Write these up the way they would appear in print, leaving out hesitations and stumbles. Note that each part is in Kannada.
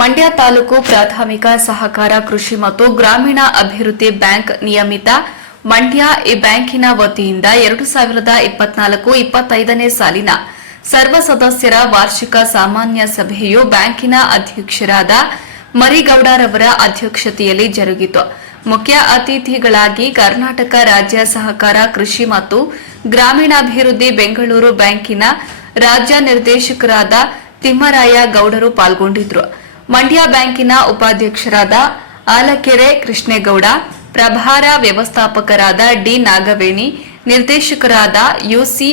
ಮಂಡ್ಯ ತಾಲೂಕು ಪ್ರಾಥಮಿಕ ಸಹಕಾರ ಕೃಷಿ ಮತ್ತು ಗ್ರಾಮೀಣ ಅಭಿವೃದ್ಧಿ ಬ್ಯಾಂಕ್ ನಿಯಮಿತ ಮಂಡ್ಯ ಈ ಬ್ಯಾಂಕಿನ ವತಿಯಿಂದ 2024-25ನೇ ಸಾಲಿನ ಸರ್ವ ಸದಸ್ಯರ ವಾರ್ಷಿಕ ಸಾಮಾನ್ಯ ಸಭೆಯು ಬ್ಯಾಂಕಿನ ಅಧ್ಯಕ್ಷರಾದ ಮರಿಗೌಡರವರ ಅಧ್ಯಕ್ಷತೆಯಲ್ಲಿ ಜರುಗಿತು. ಮುಖ್ಯ ಅತಿಥಿಗಳಾಗಿ ಕರ್ನಾಟಕ ರಾಜ್ಯ ಸಹಕಾರ ಕೃಷಿ ಮತ್ತು ಗ್ರಾಮೀಣಾಭಿವೃದ್ಧಿ ಬೆಂಗಳೂರು ಬ್ಯಾಂಕಿನ ರಾಜ್ಯ ನಿರ್ದೇಶಕರಾದ ತಿಮ್ಮರಾಯ ಗೌಡರು ಪಾಲ್ಗೊಂಡಿದ್ದರು. ಮಂಡ್ಯ ಬ್ಯಾಂಕಿನ ಉಪಾಧ್ಯಕ್ಷರಾದ ಆಲಕೆರೆ ಕೃಷ್ಣೇಗೌಡ, ಪ್ರಭಾರ ವ್ಯವಸ್ಥಾಪಕರಾದ ಡಿ ನಾಗವೇಣಿ, ನಿರ್ದೇಶಕರಾದ UC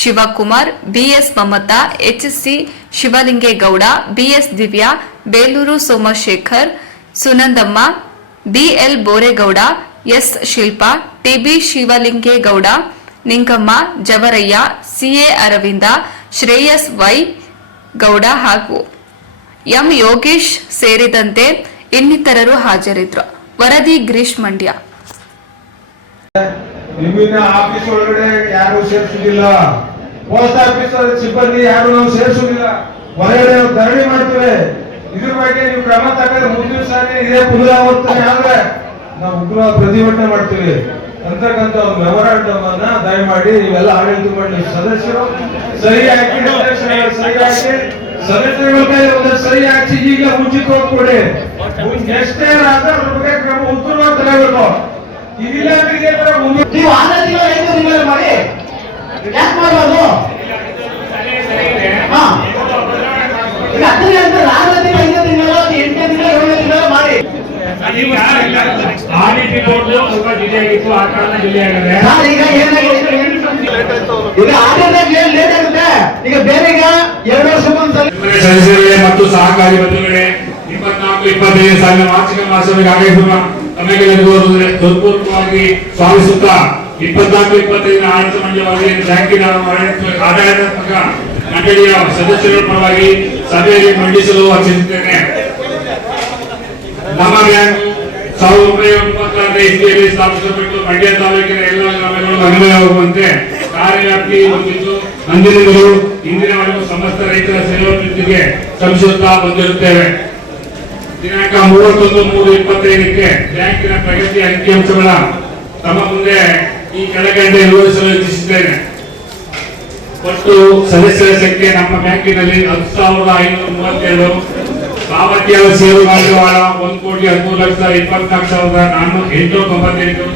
Shivakumar, BS Mamata, HC Shivalingegowda, BS Divya, Belur Somashekhar, Sunandamma, BL Boregowda, S Shilpa, TB Shivalingegowda, Ningamma, Javarayya, CA Aravinda, Shreyas Y Gowda ಹಾಗೂ ಎಂ ಯೋಗೇಶ್ ಸೇರಿದಂತೆ ಇನ್ನಿತರರು ಹಾಜರಿದ್ದರು. ವರದಿ ಗಿರೀಶ್, ಮಂಡ್ಯ. ನಿಮ್ಮಿನ ಆಫೀಸ್ ಒಳಗಡೆ ಯಾರು ಸೇರಿಸುವುದಿಲ್ಲ, ಪೋಸ್ಟ್ ಆಫೀಸ್ ಸಿಬ್ಬಂದಿ ಯಾರು ನಾವು ಸೇರಿಸುವುದಿಲ್ಲ, ಹೊರಗಡೆ ಧರಣಿ ಮಾಡ್ತೇವೆ. ಇದ್ರ ಬಗ್ಗೆ ನೀವು ಕ್ರಮ ತಗೊಂಡ್ರೆ ಮುಂದಿನ ಸಾರಿ ಇದೇ ಪುನರಾವರ್ತನೆ ಆದ್ರೆ ನಾವು ಉಗ್ರ ಪ್ರತಿಭಟನೆ ಮಾಡ್ತೀವಿ ಅಂತಕ್ಕಂಥ ಒಂದು ಮೆಮೊರಾಂಡಮ್ ಅನ್ನ ದಯಮಾಡಿ ನೀವೆಲ್ಲ ಆಡಳಿತ ಮಂಡಳಿ ಸದಸ್ಯರು ಸಹಿ ಹಾಕಿ ಸದಸ್ಯರುಗಳ ಕೈ ಸಹಿ ಹಾಕಿ ಈಗ ಮುಂಚಿತವಾಗಿ ಕೊಡಿ. ಎಷ್ಟೇ ಆದ್ರೆ ಅದ್ರ ಬಗ್ಗೆ ಕ್ರಮ ಉತ್ತರವಾಗಿ ತಗೋಬೇಕು. ಇದಿಲ್ಲ ನೀವು ಆದ ತಿಂಗಳು 5 ತಿಂಗಳು ಮಾಡಿ ಯಾಕೆ ಮಾಡಬಾರ್ದು? ಈಗ 10 ತಿಂಗಳು 4 ತಿಂಗಳು 5 ತಿಂಗಳು 8 ತಿಂಗಳು 7 ತಿಂಗಳು ಮಾಡಿ. ಆಡಿಟ್ ರಿಪೋರ್ಟ್ ಸ್ವಲ್ಪ ಡಿಲೇ ಆಗಿತ್ತು, ಆ ಕಾರಣ ಡಿಲೇ ಆಗಿದೆ. ಈಗ ಏನಾಗಿದೆ? ಈಗ ಆಡಿಟ್ ಲೇಟ್ ಆಗುತ್ತೆ. ಈಗ ಬೇರೆ ಈಗ 2 ವರ್ಷಕ್ಕೊಂದ್ಸಲ ಸದಸ್ಯರಿಗೆ ಮತ್ತು ಸಹಕಾರಿ ಬಂಧುಗಳೇ 24-25 ಸಾಲಿನ ವಾರ್ಷಿಕ ಮಹಾಸಭೆಗೆ ಆಗಮಿಸುವ ತಮಗೆಲ್ಲರಿಗೂ ಹೃತ್ಪೂರ್ವಕವಾಗಿ ಸ್ವಾಗತಿಸುತ್ತಾ 24-25 ಆಡಳಿತ ಮಂಡಳಿ ಬ್ಯಾಂಕಿನ ಆಡಳಿತಾತ್ಮಕ ಮಂಡಳಿಯ ಸದಸ್ಯರ ಪರವಾಗಿ ಸಭೆಯಲ್ಲಿ ಮಂಡಿಸಲು ಆಚರಿಸುತ್ತೇನೆ. ನಮ್ಮ ಬ್ಯಾಂಕ್ 1936 ಇಸ್ವಿಯಲ್ಲಿ ಸ್ಥಾಪಿಸಲ್ಪಟ್ಟು ಮಂಡ್ಯ ತಾಲೂಕಿನ ಎಲ್ಲ ಗ್ರಾಮಗಳು ಅನ್ವಯವಾಗುವಂತೆ ಕಾರ್ಯವ್ಯಾಪ್ತಿ ಹೊಂದಿದ್ದು ಅಂದಿನಿಂದಲೂ ಇಂದಿನವರೆಗೂ ಸಮಸ್ತ ರೈತರ ಸೇವಾಭಿವೃದ್ಧಿಗೆ ಶ್ರಮಿಸುತ್ತಾ ಬಂದಿರುತ್ತೇವೆ. ದಿನಾಂಕ 31-3-25ಕ್ಕೆ ಬ್ಯಾಂಕಿನ ಪ್ರಗತಿ ಅಂಕಿಅಂಶಗಳ ತಮ್ಮ ಮುಂದೆ ಈ ಕೆಳಗಂಡೆ ವಿವರಿಸಲು ಇಚ್ಛಿಸುತ್ತೇನೆ. ಒಟ್ಟು ಸದಸ್ಯರ ಸಂಖ್ಯೆ ನಮ್ಮ ಬ್ಯಾಂಕಿನಲ್ಲಿ 10,537, ಪಾವತಿಯಾದ ಷೇರು ಬಂಡವಾಳ 1,13,24,24,898,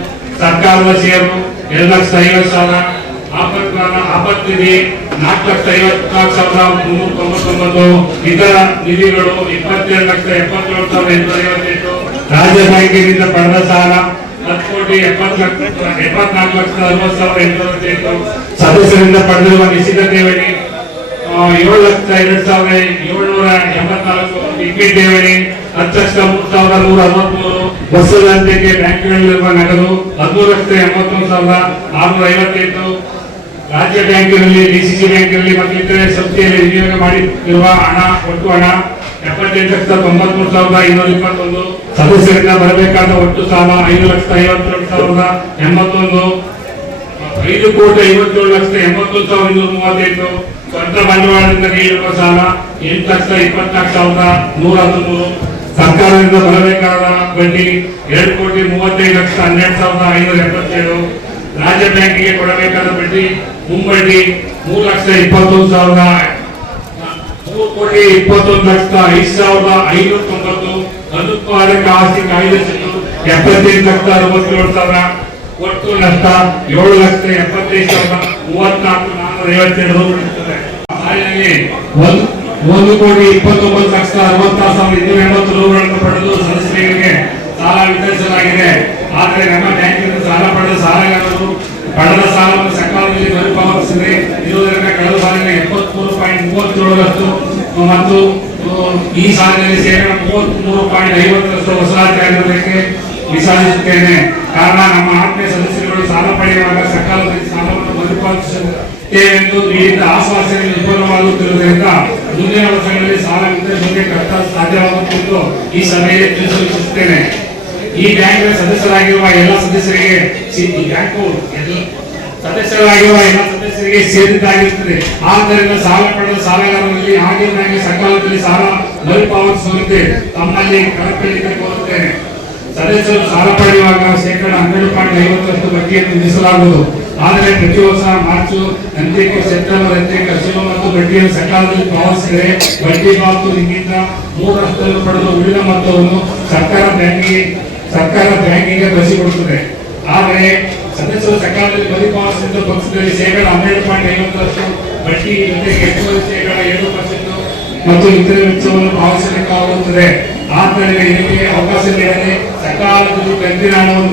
ಸರ್ಕಾರದ ಷೇರು 2,50,000, ಆಪತ್ತಿನಿಧಿ 4,54,399, ಇತರ ನಿಧಿಗಳು 22,77,858, ರಾಜ್ಯ ಬ್ಯಾಂಕಿನಿಂದ ಪಡೆದ ಸಾಲ 10,74,60,858, ಸದಸ್ಯರಿಂದ ಪಡೆದಿರುವ ನಿಶ್ಚಿತ ಠೇವಣಿ 7,02,784, ಲಿಕ್ವಿಡ್ ಠೇವಣಿ 10,03,163, ಬಸ್ಸದಂತೆಗೆ ಬ್ಯಾಂಕ್ಗಳಲ್ಲಿರುವ ನಗದು 13,81,658, ರಾಜ್ಯ ಬ್ಯಾಂಕಿನಲ್ಲಿ, ಡಿಸಿಸಿ ಬ್ಯಾಂಕಿನಲ್ಲಿ ಮತ್ತು ಇತರೆ ಸಂಸ್ಥೆಯಲ್ಲಿ ವಿನಿಯೋಗ ಮಾಡಿರುವ ಒಟ್ಟು ಹಣ 78,93,521, ಸದಸ್ಯರಿಂದ ಬರಬೇಕಾದ ಒಟ್ಟು ಸಾಲ 5,52,081, 5,57,81,238, ಸ್ವಂತ ಬಂಡವಾಳದಿಂದ ನೀಡಿರುವ ಸಾಲ 8,24,113, ಸರ್ಕಾರದಿಂದ ಬರಬೇಕಾದ ಬಡ್ಡಿ 2,35,12,577, ರಾಜ್ಯ ಬ್ಯಾಂಕಿಗೆ ಕೊಡಬೇಕಾದ ಬಡ್ಡಿ ಮುಂಬಡ್ಡಿ 3,21,000, 3,21,05,590, ಅನುತ್ಪಾದಕ ಆಸ್ತಿ ಕಾಯ್ದೆ 78,67,000, ಒಟ್ಟು ನಷ್ಟ 7,75,34,452 ರೂಪಾಯಿ. ಸಾಲಿನಲ್ಲಿ 1,29,66,280 ರೂಪಾಯಿಗಳನ್ನು ಪಡೆದು ಸದಸ್ಯರಿಗೆ ಸಾಲ ವಿತರಿಸಲಾಗಿದೆ. ಆದರೆ ನಮ್ಮ ಬ್ಯಾಂಕಿನಿಂದ ಸಾಲ ಪಡೆದ ಸಾಲಗಾರರು ಪಡೆದ ಸಾಲವನ್ನು ಸಕಾಲದಲ್ಲಿ ಮರುಪಾವತಿಸದೆ ಇರುವುದರಿಂದ ಕಳೆದ ಸಾಲಿನ 73.37% ಮತ್ತು ಈ ಸಾಲಿನಲ್ಲಿ ಶೇಕಡ 33.50% ವಸೂಲಾತಿ ಆಗಿರುವುದಕ್ಕೆ ವಿಷಾದಿಸುತ್ತೇನೆ. ಕಾರಣ ನಮ್ಮ ಆತ್ಮೀಯ ಸದಸ್ಯರುಗಳು ಸಾಲ ಪಡೆಯುವಾಗ ಸಕಾಲದಲ್ಲಿ ಸಾಲವನ್ನು ಮರುಪಾವತಿಸುತ್ತೇವೆಂದು ನೀಡಿದ ಆಶ್ವಾಸನೆ ವಿಫಲವಾಗುತ್ತಿರುವುದರಿಂದ ಮುಂದಿನ ವರ್ಷಗಳಲ್ಲಿ ಸಾಲ ವಿತರಿಸುವುದಕ್ಕೆ ಕಷ್ಟ ಸಾಧ್ಯವಾಗುತ್ತಿದ್ದು ಈ ಸಭೆಯಲ್ಲಿ ತಿಳಿಸಲು ಇಚ್ಛಿಸುತ್ತೇನೆ. ಈ ಬ್ಯಾಂಕಿನ ಸದಸ್ಯರಾಗಿರುವ ಎಲ್ಲ ಸದಸ್ಯರಿಗೆ ಈ ಬ್ಯಾಂಕು ಸದಸ್ಯರಾಗಿರುವ ಎಲ್ಲ ಸದಸ್ಯರಿಗೆ ಸೇರಿದ್ದಾಗಿರುತ್ತದೆ. ಆದ್ದರಿಂದ ಸಾಲ ಪಡೆದ ಸಾಲಗಾರರಲ್ಲಿ ಆಗಿಂದಾಗೆ ಸಕಾಲದಲ್ಲಿ ಸಾಲ ಮರುಪಾವತಿಸುವಂತೆ ತಮ್ಮಲ್ಲಿ ಕಳಕಳಿಯಿಂದ ಕೋರುತ್ತೇನೆ. ಸದಸ್ಯರು ಸಾಲ ಪಡೆಯುವಾಗ ಶೇಕಡ 12.50 ಬಡ್ಡಿಯನ್ನು ವಿಧಿಸಲಾಗುವುದು. ಆದರೆ ಪ್ರತಿ ವರ್ಷ ಮಾರ್ಚ್ ಅಂತ್ಯಕ್ಕೆ ಸೆಪ್ಟೆಂಬರ್ ಅಂತ್ಯಕ್ಕೆ ಅಸಲು ಮತ್ತು ಬಡ್ಡಿಯನ್ನು ಸಕಾಲದಲ್ಲಿ ಪಾವತಿಸಿದರೆ ಬಡ್ಡಿ ಪಾವತಿ ನಿಮ್ಮಿಂದ 3 ಪಡೆದು ಉಳಿದ ಮೊತ್ತವನ್ನು ಸರ್ಕಾರ ಬ್ಯಾಂಕಿಗೆ ಕಳಿಸಿಕೊಡುತ್ತದೆ. ಆದರೆ ಸದಸ್ಯರು ಸಕಾಲದಲ್ಲಿ ಮರುಪಾವತಿಸಿದ ಪಕ್ಷದಲ್ಲಿ ಶೇಕಡ 12.50 ಬಡ್ಡಿ ಜೊತೆಗೆ ಹೆಚ್ಚುವರಿ ಶೇಕಡ 7% ಮತ್ತು ಇತರೆ ವೆಚ್ಚವನ್ನು ಪಾವತಿಸಬೇಕಾಗುತ್ತದೆ. ಆದ್ದರಿಂದ ಇದಕ್ಕೆ ಅವಕಾಶ ನೀಡದೆ ಸಕಾಲದಲ್ಲಿ ಕಂತಿನ ಹಣವನ್ನು